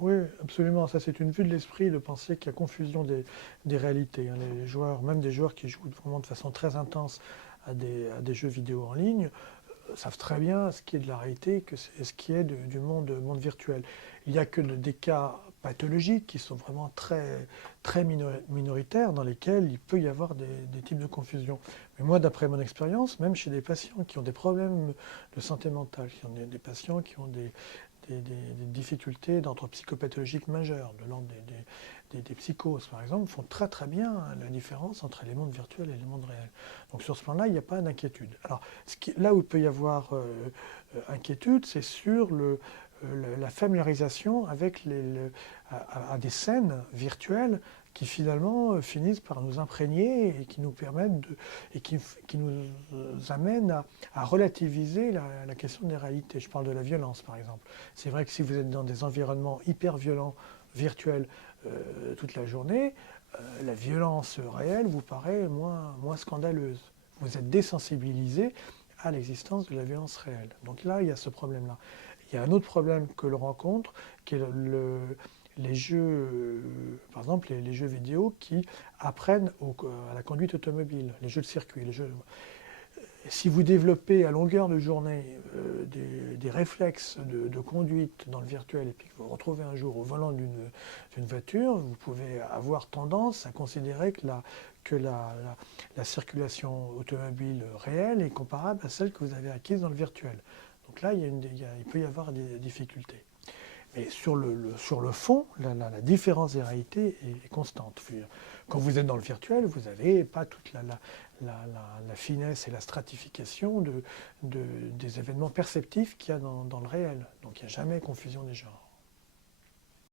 Oui, absolument. Ça, c'est une vue de l'esprit de penser qu'il y a confusion des réalités, hein. Les joueurs, même des joueurs qui jouent vraiment de façon très intense à des jeux vidéo en ligne, savent très bien ce qui est de la réalité et ce qui est du monde virtuel. Il n'y a que des cas pathologiques qui sont vraiment très minoritaires dans lesquels il peut y avoir des types de confusion. Mais moi, d'après mon expérience, même chez des patients qui ont des problèmes de santé mentale, qui ont des patients qui ont des difficultés d'ordre psychopathologique majeur, de l'ordre des psychoses par exemple, font très bien la différence entre les mondes virtuels et les mondes réels. Donc sur ce plan-là, il n'y a pas d'inquiétude. Alors là où il peut y avoir inquiétude, c'est sur la familiarisation avec à des scènes virtuelles qui finalement finissent par nous imprégner et qui nous permettent et qui nous amènent à relativiser la question des réalités. Je parle de la violence par exemple. C'est vrai que si vous êtes dans des environnements hyper violents, virtuels, toute la journée, la violence réelle vous paraît moins scandaleuse. Vous êtes désensibilisé à l'existence de la violence réelle. Donc là, il y a ce problème-là. Il y a un autre problème que l'on rencontre, qui est les jeux, par exemple les jeux vidéo qui apprennent à la conduite automobile, les jeux de circuit. Si vous développez à longueur de journée des réflexes de conduite dans le virtuel et puis que vous vous retrouvez un jour au volant d'une voiture, vous pouvez avoir tendance à considérer que la circulation automobile réelle est comparable à celle que vous avez acquise dans le virtuel. Donc là, il peut y avoir des difficultés. Mais sur le fond, la différence des réalités est constante. Quand vous êtes dans le virtuel, vous n'avez pas toute la finesse et la stratification des événements perceptifs qu'il y a dans le réel. Donc il n'y a jamais confusion des genres.